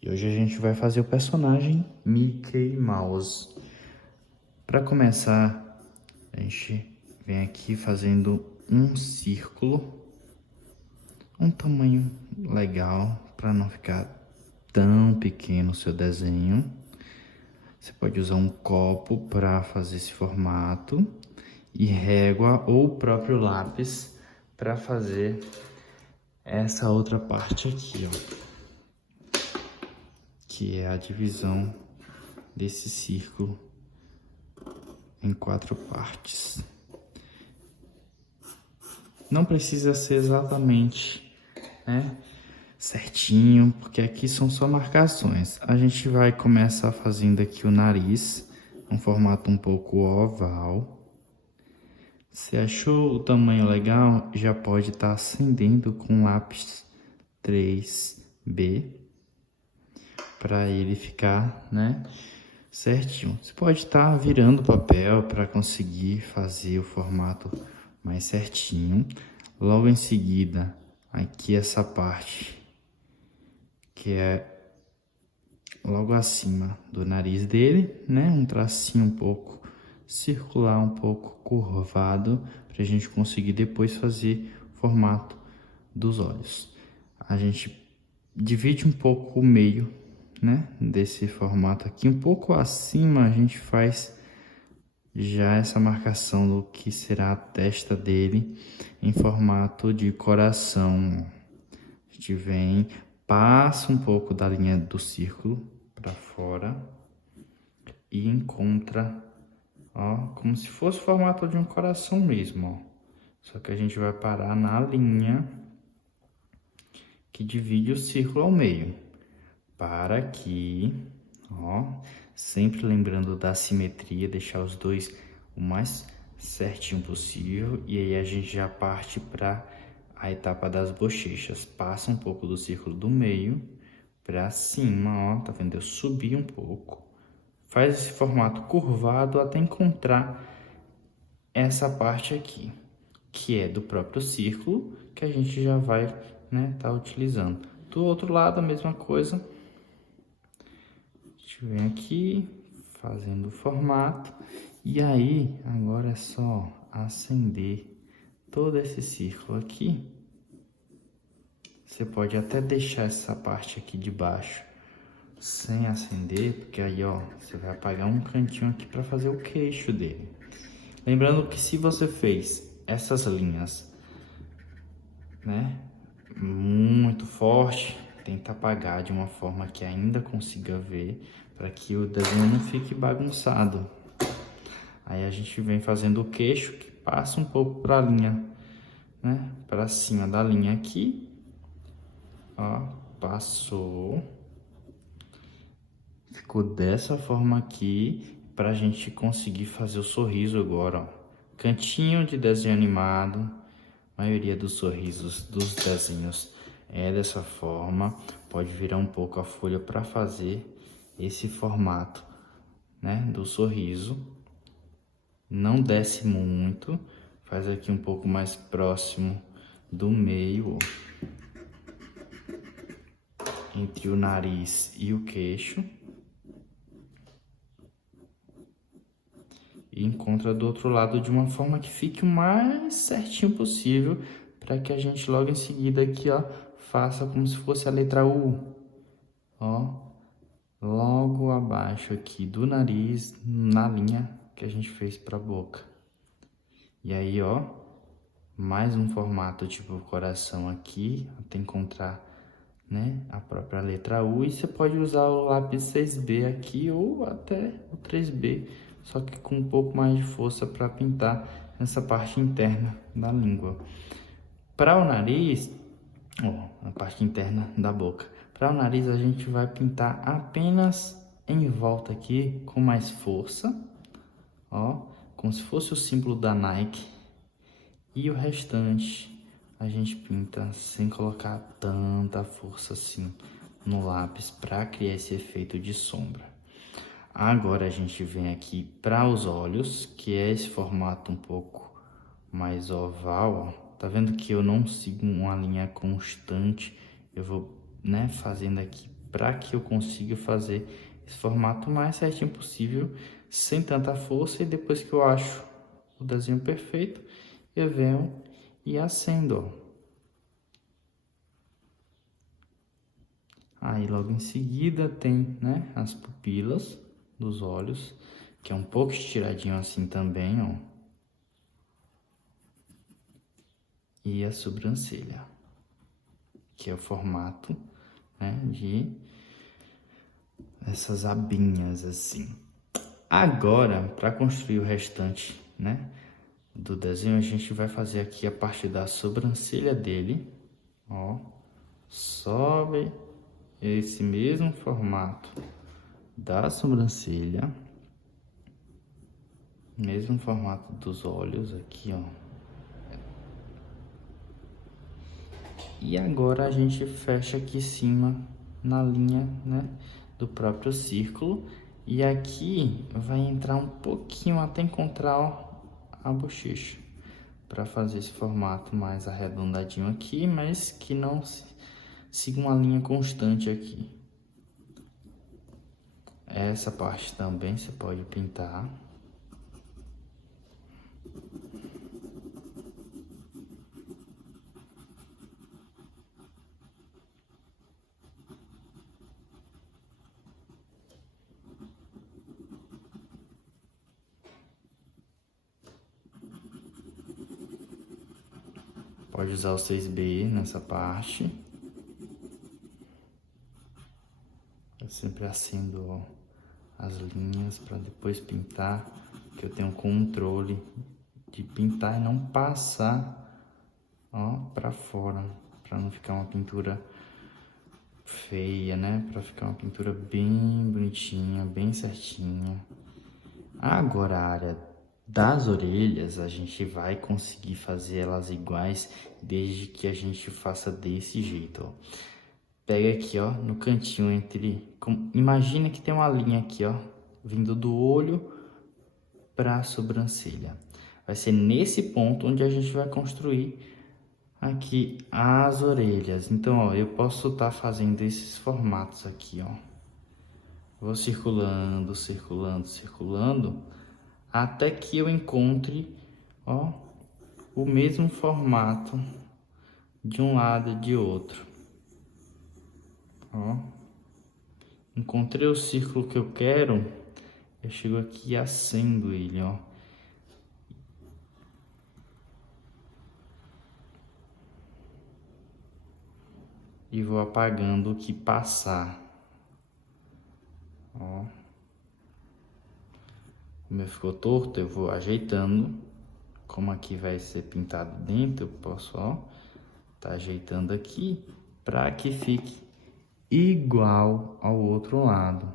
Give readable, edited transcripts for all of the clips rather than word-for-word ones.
E hoje a gente vai fazer o personagem Mickey Mouse. Para começar, a gente vem aqui fazendo um círculo, um tamanho legal para não ficar tão pequeno o seu desenho. Você pode usar um copo para fazer esse formato e régua ou o próprio lápis para fazer essa outra parte aqui, ó, que é a divisão desse círculo em 4 partes. Não precisa ser exatamente, né, certinho, porque aqui são só marcações. A gente vai começar fazendo aqui o nariz, um formato um pouco oval. Se achou o tamanho legal, já pode estar acendendo com lápis 3B para ele ficar, né, certinho. Você pode estar virando o papel para conseguir fazer o formato mais certinho. Logo em seguida, aqui essa parte que é logo acima do nariz dele, né, um tracinho um pouco circular, um pouco curvado, para a gente conseguir depois fazer o formato dos olhos. A gente divide um pouco o meio, né, desse formato aqui, um pouco acima a gente faz já essa marcação do que será a testa dele em formato de coração. A gente vem, passa um pouco da linha do círculo para fora e encontra, ó, como se fosse o formato de um coração mesmo, ó. Só que a gente vai parar na linha que divide o círculo ao meio. Para aqui, ó, sempre lembrando da simetria, deixar os dois o mais certinho possível. E aí a gente já parte para a etapa das bochechas. Passa um pouco do círculo do meio para cima, ó, tá vendo? Eu subi um pouco. Faz esse formato curvado até encontrar essa parte aqui, que é do próprio círculo, que a gente já vai, né, tá utilizando. Do outro lado a mesma coisa. A gente vem aqui fazendo o formato e aí agora é só acender todo esse círculo aqui. Você pode até deixar essa parte aqui de baixo sem acender, porque aí, ó, você vai apagar um cantinho aqui para fazer o queixo dele. Lembrando que se você fez essas linhas, né, muito forte, tenta apagar de uma forma que ainda consiga ver, para que o desenho não fique bagunçado. Aí a gente vem fazendo o queixo, que passa um pouco para a linha, né, para cima da linha aqui, ó, passou. Ficou dessa forma aqui, para a gente conseguir fazer o sorriso agora, ó. Cantinho de desenho animado, a maioria dos sorrisos dos desenhos é dessa forma. Pode virar um pouco a folha para fazer esse formato, né, do sorriso. Não desce muito, faz aqui um pouco mais próximo do meio, ó, entre o nariz e o queixo. E encontra do outro lado de uma forma que fique o mais certinho possível, para que a gente logo em seguida aqui, ó, faça como se fosse a letra U, ó, logo abaixo aqui do nariz, na linha que a gente fez para a boca. E aí, ó, mais um formato tipo coração aqui, até encontrar, né, a própria letra U. E você pode usar o lápis 6B aqui ou até o 3B, só que com um pouco mais de força para pintar nessa parte interna da língua. Para o nariz, ó, a parte interna da boca. Para o nariz a gente vai pintar apenas em volta aqui com mais força, ó, como se fosse o símbolo da Nike. E o restante a gente pinta sem colocar tanta força assim no lápis para criar esse efeito de sombra. Agora a gente vem aqui para os olhos, que é esse formato um pouco mais oval, ó. Tá vendo que eu não sigo uma linha constante, eu vou, né, fazendo aqui para que eu consiga fazer esse formato mais certinho possível, sem tanta força. E depois que eu acho o desenho perfeito, eu venho e acendo, ó. Aí logo em seguida tem, né, as pupilas dos olhos, que é um pouco estiradinho assim também, ó. E a sobrancelha, que é o formato, né, de essas abinhas assim. Agora, para construir o restante, né, do desenho, a gente vai fazer aqui a parte da sobrancelha dele, ó. Sobe esse mesmo formato da sobrancelha, mesmo formato dos olhos aqui, ó. E agora a gente fecha aqui em cima na linha, né, do próprio círculo. E aqui vai entrar um pouquinho até encontrar, ó, a bochecha, para fazer esse formato mais arredondadinho aqui, mas que não siga uma linha constante aqui. Essa parte também você pode pintar. Pode usar o 6B nessa parte. Eu sempre acendo as linhas para depois pintar, que eu tenho controle de pintar e não passar, ó, para fora, para não ficar uma pintura feia, né? Para ficar uma pintura bem bonitinha, bem certinha. Agora a área das orelhas, a gente vai conseguir fazer elas iguais desde que a gente faça desse jeito, ó. Pega aqui, ó, no cantinho entre... Imagina que tem uma linha aqui, ó, vindo do olho para a sobrancelha. Vai ser nesse ponto onde a gente vai construir aqui as orelhas. Então, ó, eu posso estar fazendo esses formatos aqui, ó. Vou circulando, circulando, circulando, até que eu encontre, ó, o mesmo formato de um lado e de outro. Ó, encontrei o círculo que eu quero, eu chego aqui e acendo ele, ó. E vou apagando o que passar. Ó. O meu ficou torto, eu vou ajeitando. Como aqui vai ser pintado dentro, eu posso, ó, tá ajeitando aqui para que fique igual ao outro lado.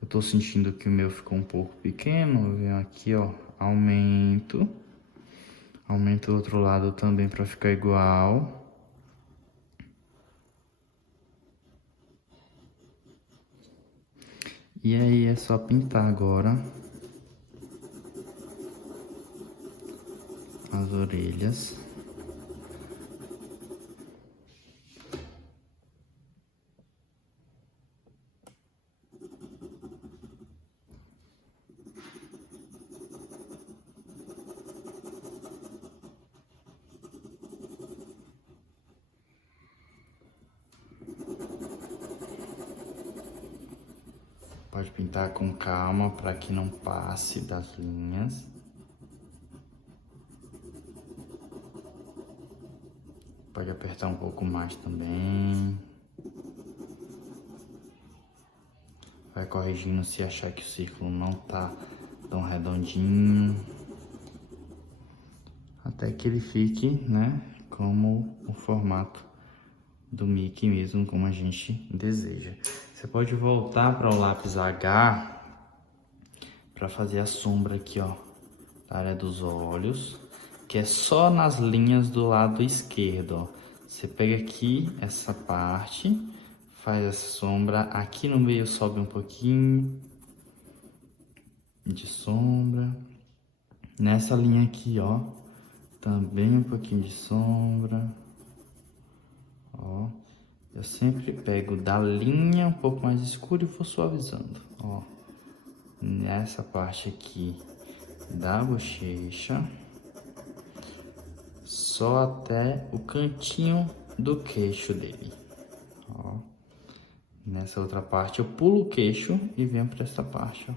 Eu tô sentindo que o meu ficou um pouco pequeno, eu venho aqui, ó, aumento o outro lado também para ficar igual. E aí é só pintar agora as orelhas. Pode pintar com calma para que não passe das linhas. Pode apertar um pouco mais também. Vai corrigindo se achar que o círculo não tá tão redondinho. Até que ele fique, né, como o formato do Mickey mesmo, como a gente deseja. Você pode voltar para o lápis H para fazer a sombra aqui, ó, da área dos olhos, que é só nas linhas do lado esquerdo, ó. Você pega aqui essa parte, faz essa sombra, aqui no meio sobe um pouquinho de sombra, nessa linha aqui, ó, também um pouquinho de sombra, ó. Eu sempre pego da linha um pouco mais escura e vou suavizando, ó. Nessa parte aqui da bochecha, só até o cantinho do queixo dele, ó. Nessa outra parte eu pulo o queixo e venho para essa parte, ó.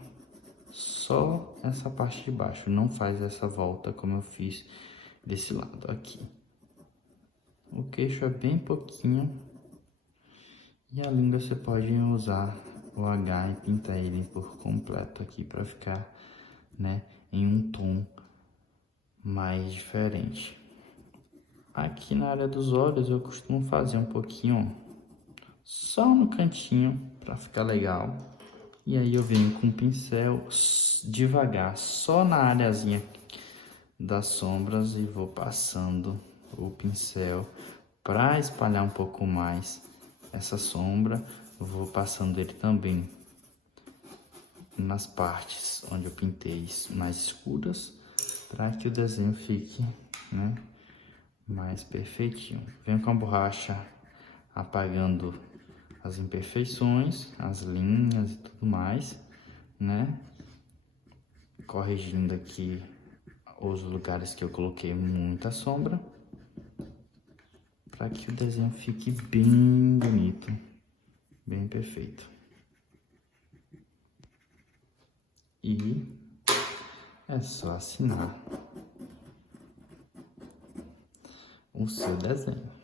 Só essa parte de baixo, não faz essa volta como eu fiz desse lado aqui. O queixo é bem pouquinho. E a língua você pode usar o H e pintar ele por completo aqui para ficar, né, em um tom mais diferente. Aqui na área dos olhos eu costumo fazer um pouquinho, ó, só no cantinho para ficar legal. E aí eu venho com o pincel devagar, só na areazinha das sombras e vou passando o pincel para espalhar um pouco mais essa sombra. Eu vou passando ele também nas partes onde eu pintei mais escuras, para que o desenho fique, né, mais perfeitinho. Venho com a borracha apagando as imperfeições, as linhas e tudo mais, né, corrigindo aqui os lugares que eu coloquei muita sombra, para que o desenho fique bem bonito, bem perfeito. E é só assinar o seu desenho.